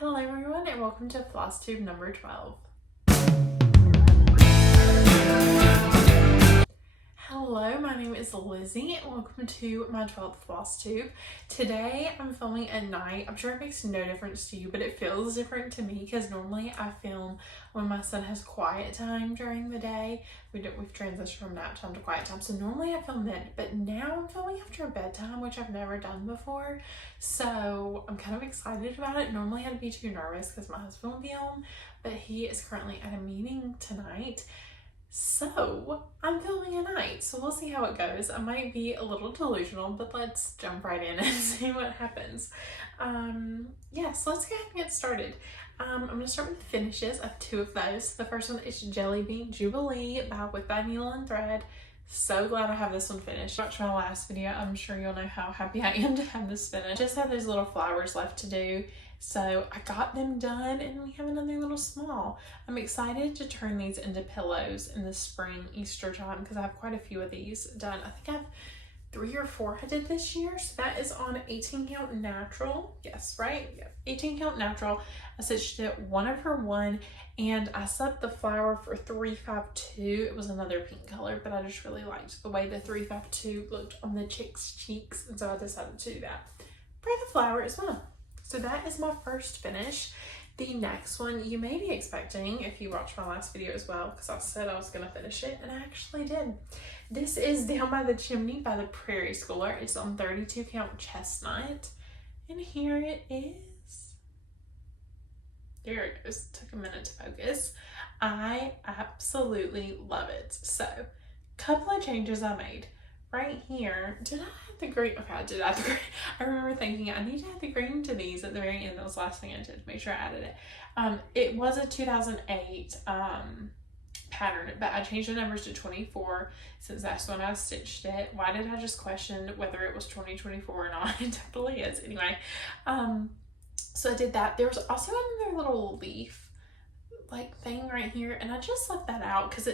Hello everyone and welcome to Flosstube number 12. Hello, my name is Lizzie and welcome to my 12th Flosstube. Today I'm filming at night. I'm sure it makes no difference to you, but it feels different to me because normally I film when my son has quiet time during the day. We've transitioned from nap time to quiet time, so normally I film then, but now I'm filming after bedtime, which I've never done before. So I'm kind of excited about it. Normally I'd be too nervous because my husband will be home, but he is currently at a meeting tonight. So I'm filming at night, so we'll see how it goes. I might be a little delusional, but let's jump right in and see what happens. Yes, let's go ahead and get started. I'm going to start with the finishes. I have two of those. The first one is Jellybean Jubilee by Needle and Thread. So glad I have this one finished. Watch my last video, I'm sure you'll know how happy I am to have this finished. Just have those little flowers left to do. So I got them done and we have another little small. I'm excited to turn these into pillows in the spring Easter time because I have quite a few of these done. I think I have 3 or 4 I did this year. So that is on 18 count natural. Yes, right? Yeah. 18 count natural. I stitched it 1/1 and I set the flower for 352. It was another pink color, but I just really liked the way the 352 looked on the chick's cheeks, and so I decided to do that for the flower as well. So that is my first finish. The next one you may be expecting if you watched my last video as well, because I said I was going to finish it and I actually did. This is Down by the Chimney by the Prairie Schooler. It's on 32 count chestnut. And here it is. There it goes. Took a minute to focus. I absolutely love it. So, couple of changes I made. Right here, did I add the green? Okay, I did add the green. I remember thinking I need to add the green to these at the very end. That was the last thing I did to make sure I added it. It was a 2008 pattern, but I changed the numbers to 24 since that's when I stitched it. Why did I just question whether it was 2024 or not? It totally is. Anyway, so I did that. There was also another little leaf like thing right here, and I just left that out because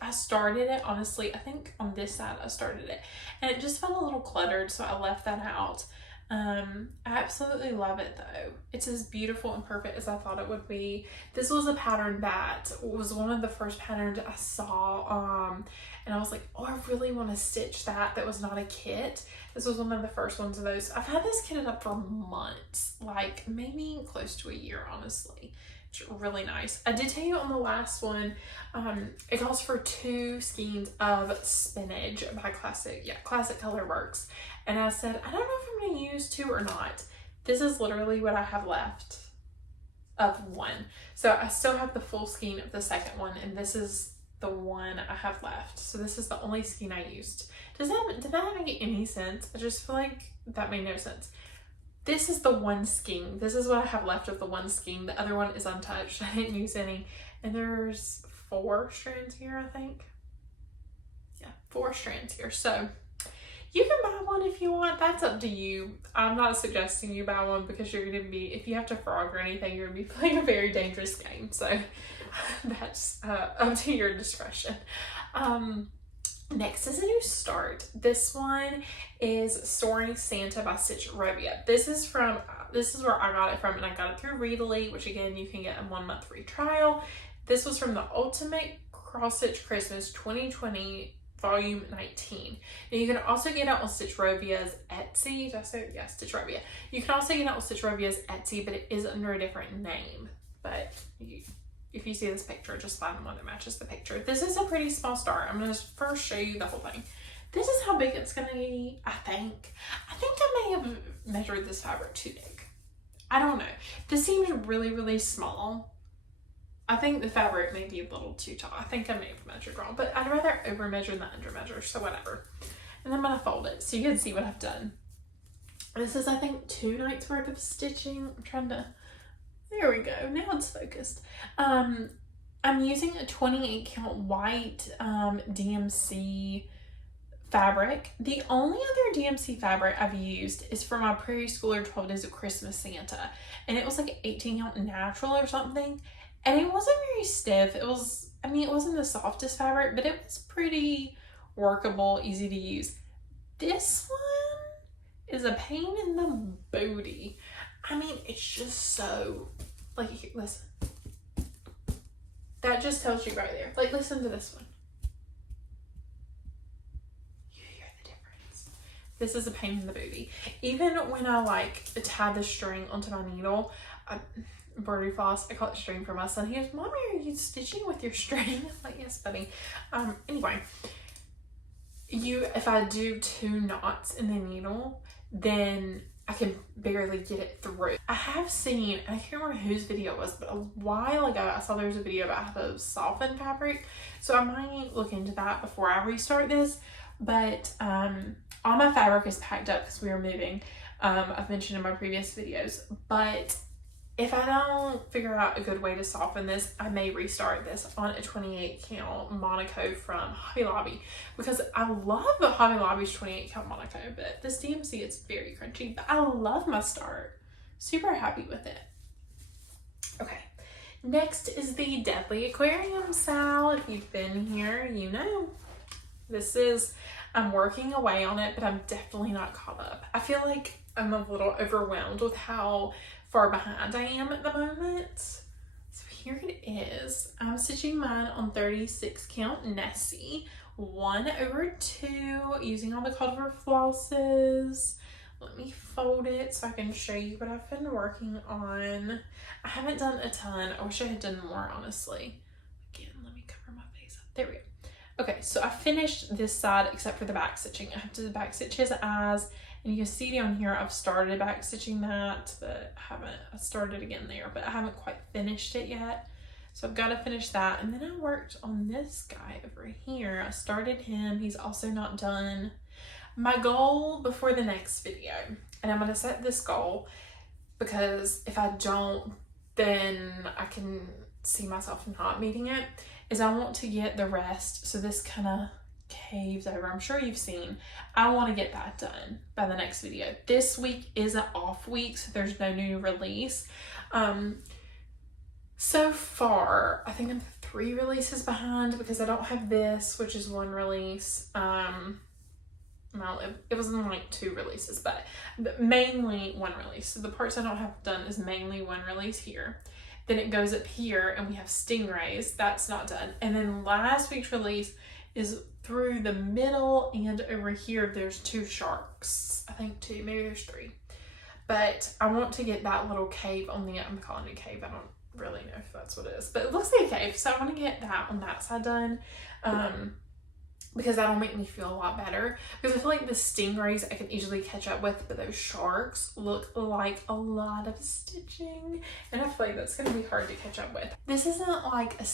I started it, honestly, I think on this side I started it, and it just felt a little cluttered, so I left that out. I absolutely love it though. It's as beautiful and perfect as I thought it would be. This was a pattern that was one of the first patterns I saw, and I was like, oh, I really want to stitch that. That was not a kit. This was one of the first ones of those. I've had this kitted up for months, like maybe close to a year, honestly. It's really nice. I did tell you on the last one, it calls for 2 skeins of spinach by Classic Color Works. And I said, I don't know if I'm going to use 2 or not. This is literally what I have left of 1. So I still have the full skein of the second one, and this is the one I have left. So this is the only skein I used. Did that make any sense? I just feel like that made no sense. This is the 1 skein. This is what I have left of the 1 skein. The other one is untouched. I didn't use any. And there's 4 strands here, I think. Yeah, 4 strands here. So you can buy one if you want. That's up to you. I'm not suggesting you buy one because you're going to be, if you have to frog or anything, you're going to be playing a very dangerous game. So that's up to your discretion. Next is a new start. This one is Soaring Santa by Stichrovia. This is where I got it from, and I got it through Readily, which again, you can get a 1-month free trial. This was from the Ultimate Cross Stitch Christmas 2020 Volume 19. And you can also get it on Stichrovia's Etsy. Did I say? Yeah, Stichrovia. You can also get it on Stichrovia's Etsy, but it is under a different name. But if you see this picture, just find the one that matches the picture. This is a pretty small start. I'm going to first show you the whole thing. This is how big it's going to be, I think. I think I may have measured this fabric too big. I don't know. This seems really, really small. I think the fabric may be a little too tall. I think I may have measured wrong, but I'd rather over measure than under measure, so whatever. And I'm going to fold it so you can see what I've done. This is, I think, 2 nights worth of stitching. I'm trying to... There we go. Now it's focused. I'm using a 28 count white DMC fabric. The only other DMC fabric I've used is for my Prairie Schooler 12 Days of Christmas Santa. And it was like 18 count natural or something. And it wasn't very stiff. It wasn't the softest fabric, but it was pretty workable, easy to use. This one is a pain in the booty. I mean, it's just so, like, listen. That just tells you right there. Like, listen to this one. You hear the difference. This is a pain in the booty. Even when I, like, tie the string onto my needle, Birdie Floss, I call it string for my son. He goes, Mommy, are you stitching with your string? I'm like, yes, buddy. Anyway, if I do 2 knots in the needle, then I can barely get it through. I have seen, and I can't remember whose video it was, but a while ago I saw there was a video about how to soften fabric. So I might look into that before I restart this. But all my fabric is packed up because we are moving. I've mentioned in my previous videos. But if I don't figure out a good way to soften this, I may restart this on a 28 count Monaco from Hobby Lobby, because I love Hobby Lobby's 28 count Monaco, but this DMC is very crunchy, but I love my start. Super happy with it. Okay, next is the Deadly Aquarium SAL. If you've been here, you know. I'm working away on it, but I'm definitely not caught up. I feel like I'm a little overwhelmed with how far behind I am at the moment. So here it is. I'm stitching mine on 36 count Nessie, 1/2, using all the cultivar flosses. Let me fold it so I can show you what I've been working on. I haven't done a ton. I wish I had done more, honestly. Again, let me cover my face up. There we go. Okay, so I finished this side except for the back stitching. I have to back stitch his eyes. And you can see down here, I've started back stitching that, but I started again there, but I haven't quite finished it yet. So I've got to finish that. And then I worked on this guy over here. I started him. He's also not done. My goal before the next video, and I'm going to set this goal because if I don't, then I can see myself not meeting it, is I want to get the rest. So this kind of caves over. I'm sure you've seen. I want to get that done by the next video. This week is an off week, so there's no new release. So far, I think I'm 3 releases behind because I don't have this, which is 1 release. Well, it was in like 2 releases, but mainly 1 release. So the parts I don't have done is mainly 1 release here. Then it goes up here and we have stingrays. That's not done. And then last week's release is through the middle, and over here there's 2 sharks. I think 2, maybe there's 3. But I want to get that little cave on the, I'm calling it a cave, I don't really know if that's what it is, but it looks like a cave. So I want to get that on that side done, because that'll make me feel a lot better. Because I feel like the stingrays I can easily catch up with, but those sharks look like a lot of stitching, and I feel like that's going to be hard to catch up with. This isn't like a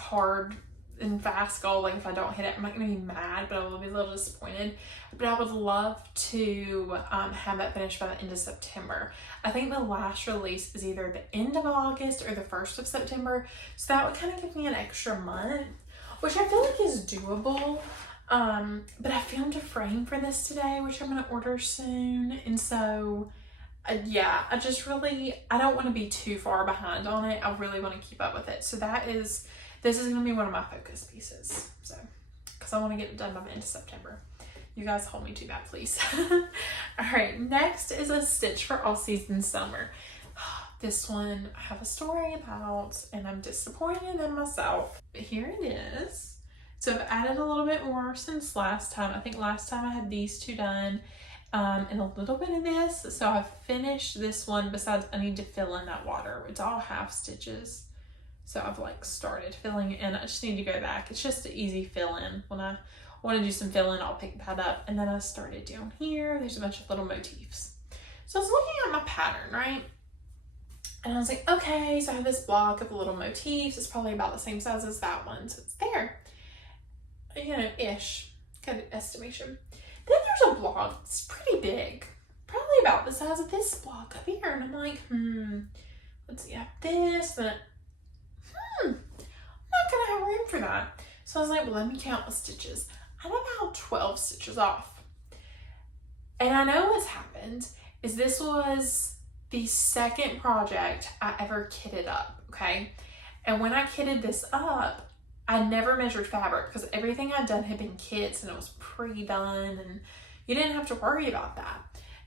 hard and fast goal. Like if I don't hit it, I'm not gonna be mad, but I will be a little disappointed. But I would love to have that finished by the end of September. I think the last release is either the end of August or the 1st of September, so that would kind of give me an extra month, which I feel like is doable. But I filmed a frame for this today, which I'm gonna order soon, and so yeah, I don't want to be too far behind on it. I really want to keep up with it. So this is going to be one of my focus pieces, so, because I want to get it done by the end of September. You guys hold me to that, please. All right, next is a stitch for all season summer. This one I have a story about, and I'm disappointed in myself, but here it is. So I've added a little bit more since last time. I think last time I had these 2 done, and a little bit of this. So I've finished this one, besides I need to fill in that water. It's all half stitches. So I've like started filling it in. I just need to go back. It's just an easy fill in. When I want to do some fill in, I'll pick that up. And then I started down here. There's a bunch of little motifs. So I was looking at my pattern, right? And I was like, okay, so I have this block of little motifs. It's probably about the same size as that one. So it's there, you know, ish, kind of estimation. Then there's a block that's pretty big, probably about the size of this block up here. And I'm like, let's see, I have this, then I'm not gonna have room for that. So I was like, well, let me count the stitches. I'm about 12 stitches off. And I know what's happened is this was the second project I ever kitted up, okay? And when I kitted this up, I never measured fabric because everything I'd done had been kits and it was pre-done and you didn't have to worry about that.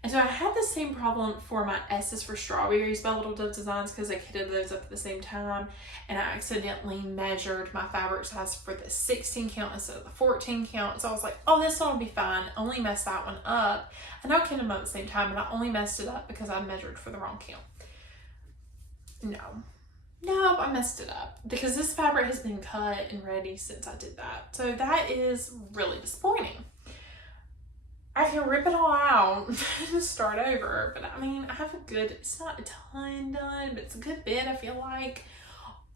And so I had the same problem for my S's for Strawberries by Little Dove Designs because I kitted those up at the same time, and I accidentally measured my fabric size for the 16 count instead of the 14 count. So I was like, oh, this one will be fine. Only messed that one up. I know I kitted them up at the same time, but I only messed it up because I measured for the wrong count. No, I messed it up because this fabric has been cut and ready since I did that. So that is really disappointing. I can rip it all out and start over, but I mean, I have a good, it's not a ton done, but it's a good bit, I feel like.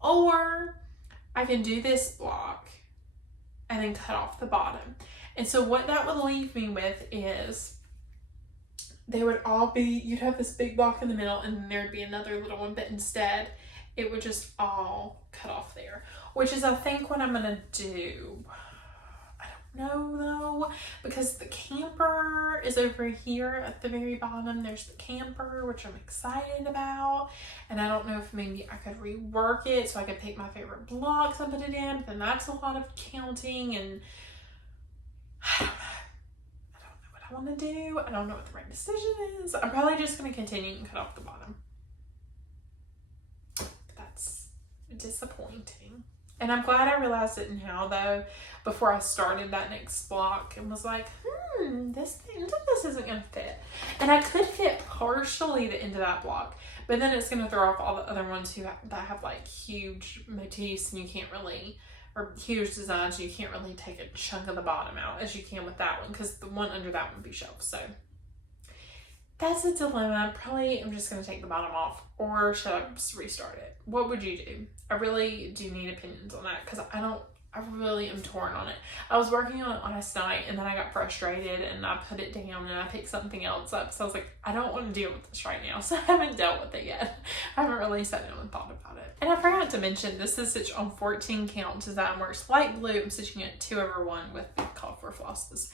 Or I can do this block and then cut off the bottom. And so what that would leave me with is they would all be, you'd have this big block in the middle and then there'd be another little one, but instead it would just all cut off there, which is I think what I'm gonna do. No, though, because the camper is over here at the very bottom. There's the camper, which I'm excited about, and I don't know if maybe I could rework it so I could pick my favorite blocks and put it in, but then that's a lot of counting, and I don't know what I want to do. I don't know what the right decision is. I'm probably just going to continue and cut off the bottom. But that's disappointing. And I'm glad I realized it now, though, before I started that next block and was like, this isn't going to fit. And I could fit partially the end of that block, but then it's going to throw off all the other ones that have like huge motifs and you can't really, or huge designs, you can't really take a chunk of the bottom out as you can with that one, because the one under that one would be shelved. So that's a dilemma. Probably I'm just going to take the bottom off, or should I just restart it? What would you do? I really do need opinions on that, because I really am torn on it. I was working on it last night and then I got frustrated and I put it down and I picked something else up. So I was like, I don't want to deal with this right now. So I haven't dealt with it yet. I haven't really sat down and thought about it. And I forgot to mention, this is stitched on 14 count Design Works light blue. I'm stitching it 2/1 with the called for flosses.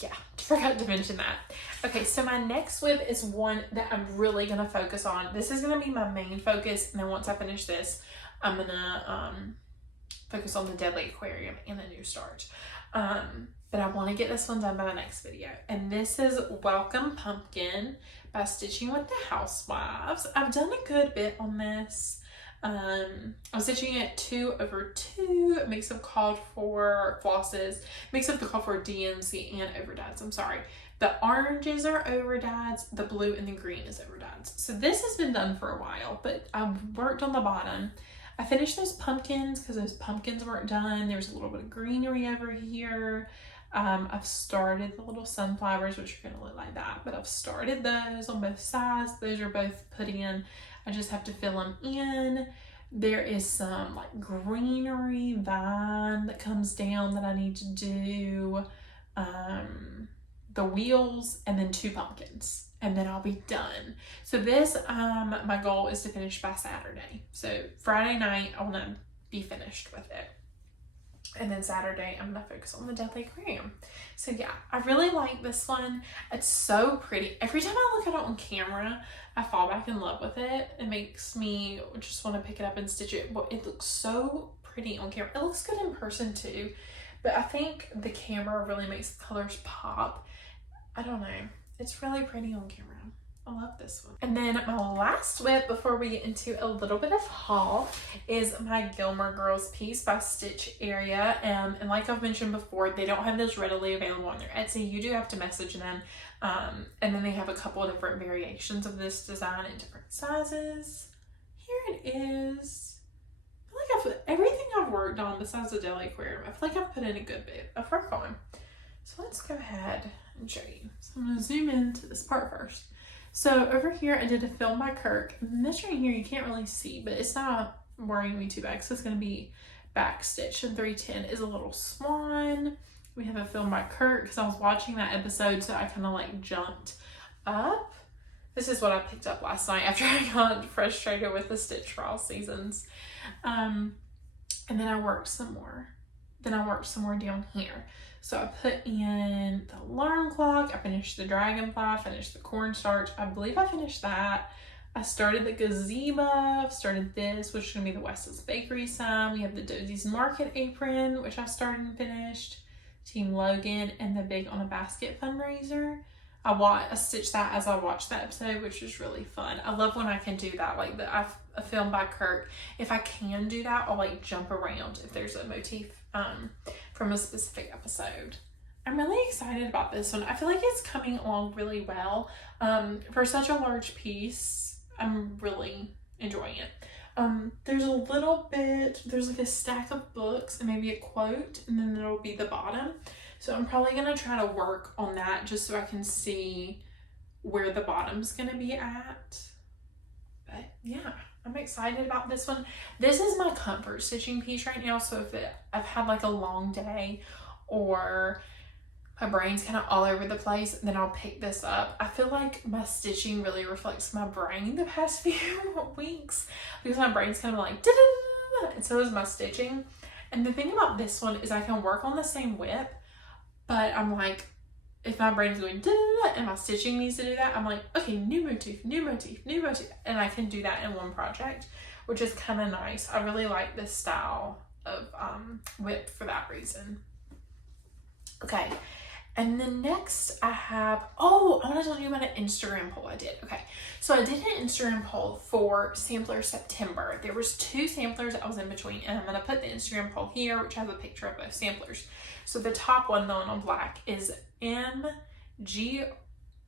Yeah, forgot to mention that. Okay, so my next whip is one that I'm really going to focus on. This is going to be my main focus. And then once I finish this, I'm going to focus on the Deadly Aquarium and the New Start. But I want to get this one done by the next video. And this is Welcome Pumpkin by Stitching with the Housewives. I've done a good bit on this. I'm stitching it 2/2, mix of called for flosses, mix of the called for DMC and overdyes. I'm sorry. The oranges are overdyes, the blue and the green is overdyes. So this has been done for a while, but I've worked on the bottom. I finished those pumpkins because those pumpkins weren't done. There's a little bit of greenery over here. I've started the little sunflowers, which are going to look like that, but I've started those on both sides. Those are both put in. I just have to fill them in. There is some like greenery vine that comes down that I need to do. The wheels, and then 2 pumpkins, and then I'll be done. So this, my goal is to finish by Saturday. So Friday night, I want to be finished with it. And then Saturday, I'm going to focus on the Deadly Aquarium. So yeah, I really like this one. It's so pretty. Every time I look at it on camera, I fall back in love with it. It makes me just want to pick it up and stitch it. But it looks so pretty on camera. It looks good in person too. But I think the camera really makes the colors pop. I don't know. It's really pretty on camera. I love this one. And then my last whip before we get into a little bit of haul is my Gilmore Girls piece by Stitch Area. And like I've mentioned before, they don't have those readily available on their Etsy. You do have to message them. And then they have a couple of different variations of this design in different sizes. Here it is. I feel like everything I've worked on besides the Deadly Aquarium, I feel like I've put in a good bit of work on. So let's go ahead and show you. So I'm going to zoom into this part first. So over here, I did a Fill by Kirk. And this right here, you can't really see, but it's not worrying me too bad because it's going to be back stitched. And 310 is a little swan. We have a Fill by Kirk because I was watching that episode, so I kind of like jumped up. This is what I picked up last night after I got frustrated with the stitch for all seasons. And then I worked some more. Then I worked some more down here. So I put in the alarm clock, I finished the dragonfly, I finished the cornstarch. I believe I finished that. I started the gazebo, I've started this, which is going to be the West's Bakery sign. We have the Dosie's Market apron, which I started and finished. Team Logan, and the Big on a Basket fundraiser. I stitched that as I watched that episode, which was really fun. I love when I can do that, like a film by Kirk. If I can do that, I'll like jump around if there's a motif from a specific episode. I'm really excited about this one. I feel like it's coming along really well. For such a large piece, I'm really enjoying it. There's a little bit, there's like a stack of books and maybe a quote, and then there'll be the bottom. So I'm probably going to try to work on that just so I can see where the bottom's going to be at. But yeah, I'm excited about this one. This is my comfort stitching piece right now. So if I've had like a long day or my brain's kind of all over the place, then I'll pick this up. I feel like my stitching really reflects my brain the past few weeks because my brain's kind of like da-da-da-da-da, and so is my stitching. And the thing about this one is I can work on the same whip, but I'm like, if my brain's going da-da-da-da and my stitching needs to do that, I'm like, okay, new motif, new motif, new motif, and I can do that in one project, which is kind of nice. I really like this style of whip for that reason. Okay. And then next I have, I want to tell you about an Instagram poll I did. Okay, so I did an Instagram poll for Sampler September. There was 2 samplers I was in between, and I'm going to put the Instagram poll here, which has a picture of both samplers. So the top one, the one on black, is MG,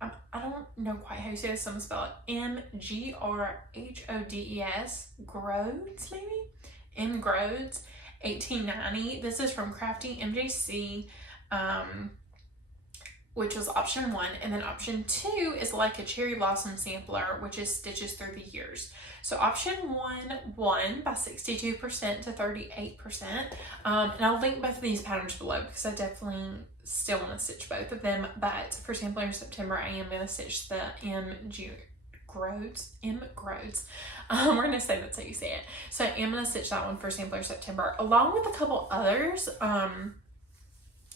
I don't know quite how you say this, so I'm going to spell it MGRHODES, Grodes maybe? M Grodes, 1890. This is from Crafty MJC. Which was option 1, and then option 2 is like a cherry blossom sampler, which is stitches through the years. So option 1 won by 62% to 38%, and I'll link both of these patterns below because I definitely still want to stitch both of them. But for sampler in September, I am going to stitch the M Grodes. We're going to say that's how you say it. So I am going to stitch that one for sampler September, along with a couple others.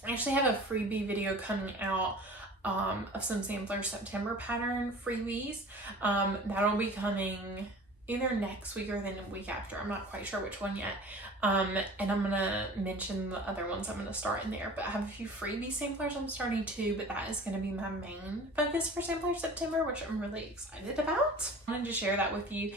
I actually have a freebie video coming out of some sampler September pattern freebies. That'll be coming either next week or then a week after. I'm not quite sure which one yet. And I'm gonna mention the other ones I'm gonna start in there. But I have a few freebie samplers I'm starting too, but that is gonna be my main focus for sampler September, which I'm really excited about. I wanted to share that with you.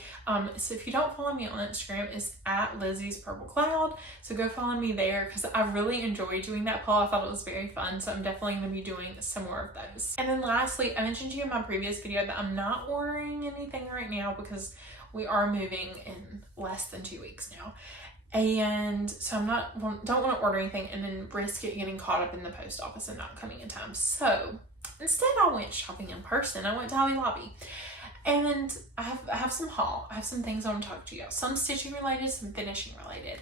So if you don't follow me on Instagram, it's at Lizzie's Purple Cloud. So go follow me there because I really enjoyed doing that poll. I thought it was very fun. So I'm definitely gonna be doing some more of those. And then lastly, I mentioned to you in my previous video that I'm not ordering anything right now because we are moving in less than 2 weeks now. And so don't want to order anything and then risk it getting caught up in the post office and not coming in time. So instead I went shopping in person. I went to Hobby Lobby, and I have some haul. I have some things I want to talk to you about. Some stitching related, some finishing related.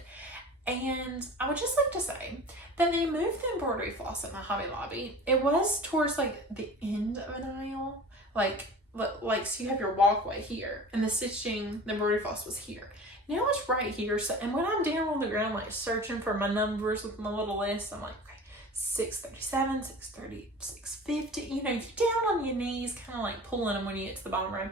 And I would just like to say that they moved the embroidery floss at my Hobby Lobby. It was towards like the end of an aisle, like so you have your walkway here and the embroidery floss was here. Now it's right here. So, and when I'm down on the ground, like searching for my numbers with my little list, I'm like, okay, 637, 630, 650. You know, you're down on your knees, kind of like pulling them when you get to the bottom row.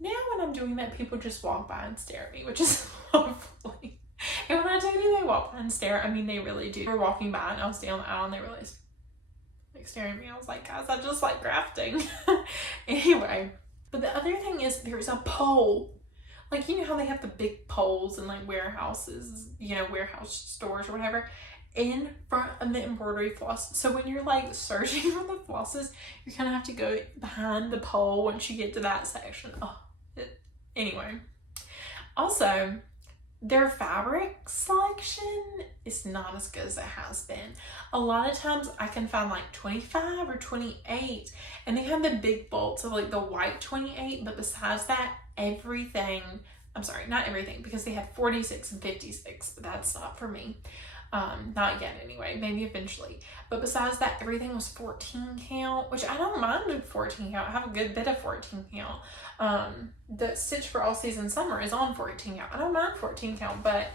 Now when I'm doing that, people just walk by and stare at me, which is lovely. And when I tell you they walk by and stare, I mean, they really do. They were walking by and I was down the aisle and they realized, like staring at me. I was like, guys, I just like crafting. Anyway, but the other thing is there's a pole. Like, you know how they have the big poles in like warehouses, you know, warehouse stores or whatever, in front of the embroidery floss. So when you're like searching for the flosses, you kind of have to go behind the pole once you get to that section. Anyway. Also, their fabric selection is not as good as it has been. A lot of times I can find like 25 or 28, and they have the big bolts of like the white 28, but besides that, everything, I'm sorry, not everything, because they had 46 and 56, but that's not for me. Not yet anyway, maybe eventually. But besides that, everything was 14 count, which I don't mind a 14 count. I have a good bit of 14 count. The Stitch for All Season Summer is on 14 count. I don't mind 14 count, but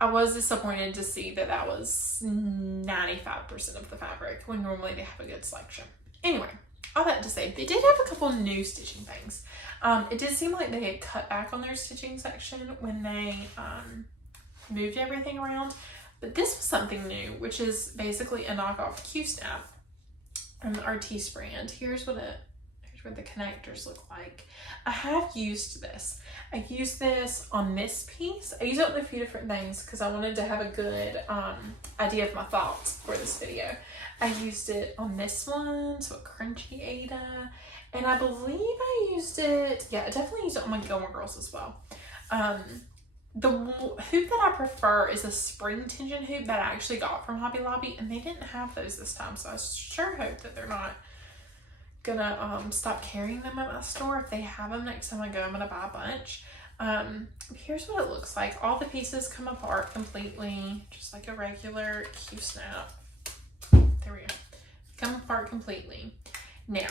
I was disappointed to see that that was 95% of the fabric when normally they have a good selection. Anyway, all that to say, they did have a couple new stitching things. It did seem like they had cut back on their stitching section when they moved everything around. But this was something new, which is basically a knockoff QSnap. and the Artis brand. Here's what the connectors look like. I have used this. I used this on this piece. I used it on a few different things because I wanted to have a good idea of my thoughts for this video. I used it on this one, so a crunchy Ada, and I believe I used it, yeah, I definitely used it on my Gilmore Girls as well. The hoop that I prefer is a spring tension hoop that I actually got from Hobby Lobby, and they didn't have those this time, so I sure hope that they're not gonna stop carrying them at my store. If they have them next time I go, I'm gonna buy a bunch. Here's what it looks like. All the pieces come apart completely, just like a regular QSnap. There we go. Come apart completely. Now,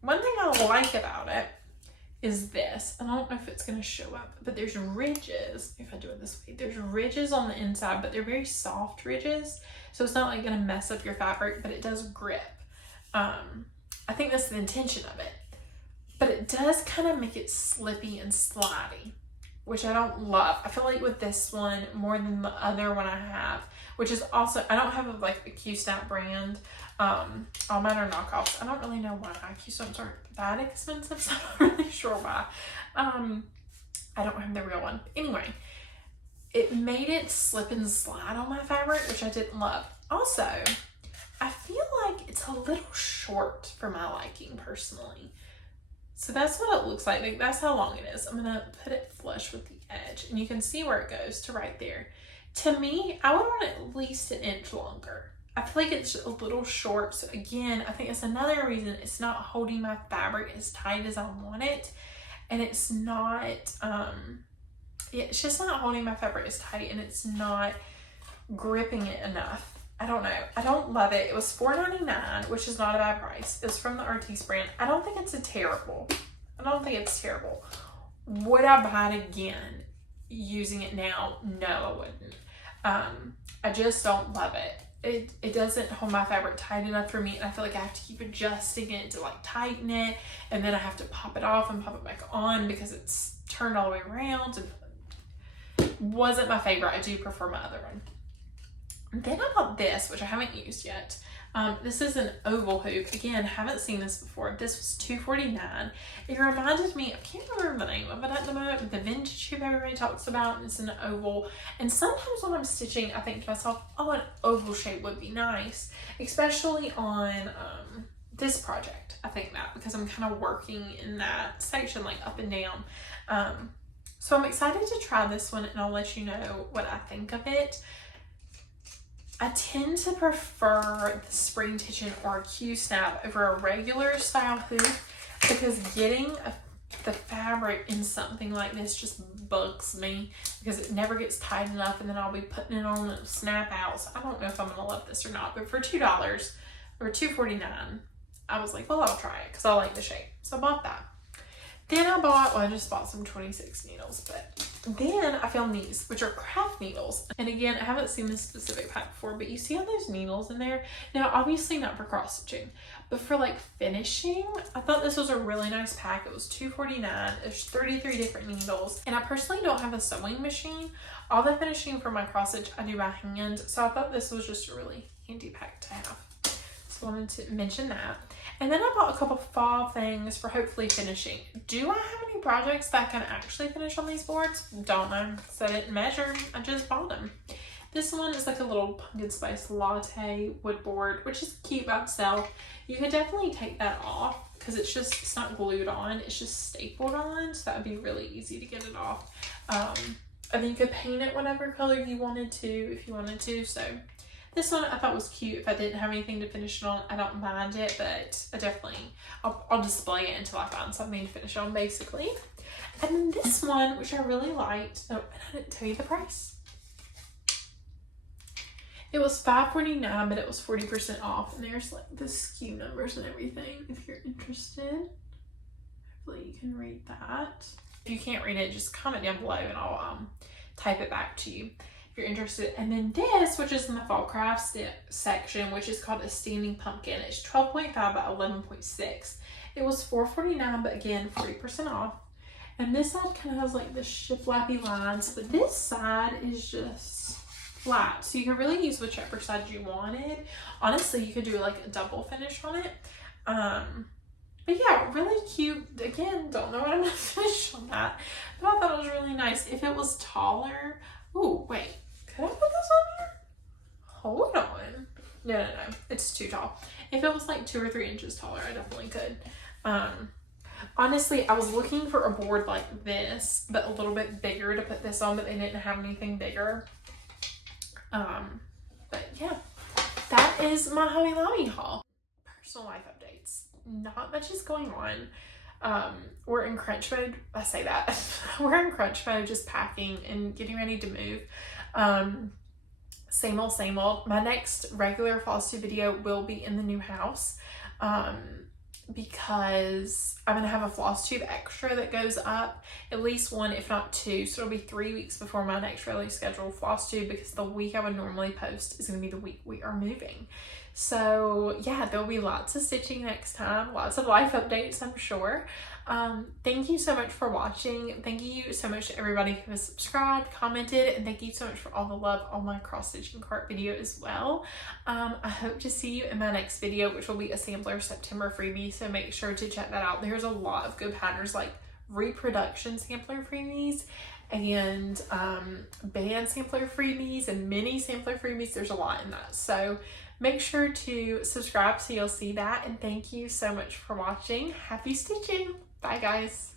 one thing I like about it is this. I don't know if it's going to show up, but there's ridges. If I do it this way, there's ridges on the inside, but they're very soft ridges. So it's not like going to mess up your fabric, but it does grip. I think that's the intention of it. But it does kind of make it slippy and slidey, which I don't love. I feel like with this one, more than the other one I have, which is also, I don't have like a QSnap brand. All mine are knockoffs. I don't really know why. QSnaps aren't that expensive, so I'm not really sure why. I don't have the real one. Anyway, it made it slip and slide on my fabric, which I didn't love. Also, I feel like it's a little short for my liking personally. So that's what it looks like. Like, that's how long it is. I'm gonna put it flush with the edge, and you can see where it goes to right there. To me, I would want at least an inch longer. I feel like it's a little short. So again, I think it's another reason it's not holding my fabric as tight as I want it. And it's not, it's just not holding my fabric as tight, and it's not gripping it enough. I don't know. I don't love it. It was $4.99, which is not a bad price. It's from the Artis brand. I don't think it's terrible. Would I buy it again using it now? No, I wouldn't. I just don't love it. It doesn't hold my fabric tight enough for me, and I feel like I have to keep adjusting it to like tighten it, and then I have to pop it off and pop it back on because it's turned all the way around, and wasn't my favorite. I do prefer my other one. And then I bought this, which I haven't used yet. This is an oval hoop. Again, haven't seen this before. This was $2.49. It reminded me, I can't remember the name of it at the moment, but the vintage hoop everybody talks about. It's an oval. And sometimes when I'm stitching, I think to myself, oh, an oval shape would be nice, especially on this project. I think that because I'm kind of working in that section, like up and down. So I'm excited to try this one, and I'll let you know what I think of it. I tend to prefer the spring tension or QSnap over a regular style hoop because getting the fabric in something like this just bugs me because it never gets tight enough, and then I'll be putting it on and it'll snap out. So I don't know if I'm gonna love this or not, but for $2 or $2.49, I was like, well, I'll try it because I like the shape. So I bought that. Then I just bought some 26 needles, but then I found these, which are craft needles. And again, I haven't seen this specific pack before, but you see all those needles in there? Now, obviously not for cross stitching, but for like finishing, I thought this was a really nice pack. It was $2.49. There's 33 different needles. And I personally don't have a sewing machine. All the finishing for my cross stitch, I do by hand. So I thought this was just a really handy pack to have. So I wanted to mention that. And then I bought a couple fall things for hopefully finishing. Do I have any projects that I can actually finish on these boards? Don't know, because I didn't measure. I just bought them. This one is like a little pumpkin spice latte wood board, which is cute by itself. You could definitely take that off because it's not glued on. It's just stapled on, so that would be really easy to get it off. And then you could paint it whatever color you wanted to if you wanted to. So this one I thought was cute. If I didn't have anything to finish it on, I don't mind it, but I definitely, I'll display it until I find something to finish on, basically. And then this one, which I really liked, oh, and I didn't tell you the price. It was $5.49, but it was 40% off, and there's like the SKU numbers and everything if you're interested. Hopefully you can read that. If you can't read it, just comment down below and I'll type it back to you if you're interested. And then this, which is in the fall crafts section, which is called a standing pumpkin. It's 12.5 by 11.6. It was $4.49, but again, 40% off. And this side kind of has like the shiplappy lines, but this side is just flat, so you can really use whichever side you wanted. Honestly, you could do like a double finish on it. But yeah, really cute. Again, don't know what I'm gonna finish on that, but I thought it was really nice. If it was taller, ooh, wait, could I put this on here? Hold on. No, it's too tall. If it was like 2 or 3 inches taller, I definitely could. Honestly, I was looking for a board like this, but a little bit bigger to put this on, but they didn't have anything bigger. But yeah, that is my Hobby Lobby haul. Personal life updates. Not much is going on. We're in crunch mode. I say that. We're in crunch mode, just packing and getting ready to move. Same old, same old. My next regular Flosstube video will be in the new house. Because I'm gonna have a Flosstube extra that goes up, at least 1 if not 2, so it'll be 3 weeks before my next really scheduled Flosstube, because the week I would normally post is gonna be the week we are moving. So yeah, there'll be lots of stitching next time, lots of life updates, I'm sure. Thank you so much for watching. Thank you so much to everybody who has subscribed, commented, and thank you so much for all the love on my cross stitching cart video as well. I hope to see you in my next video, which will be a sampler September freebie, so make sure to check that out. There's a lot of good patterns, like reproduction sampler freebies and band sampler freebies and mini sampler freebies. There's a lot in that, so make sure to subscribe so you'll see that, and thank you so much for watching. Happy stitching. Bye guys.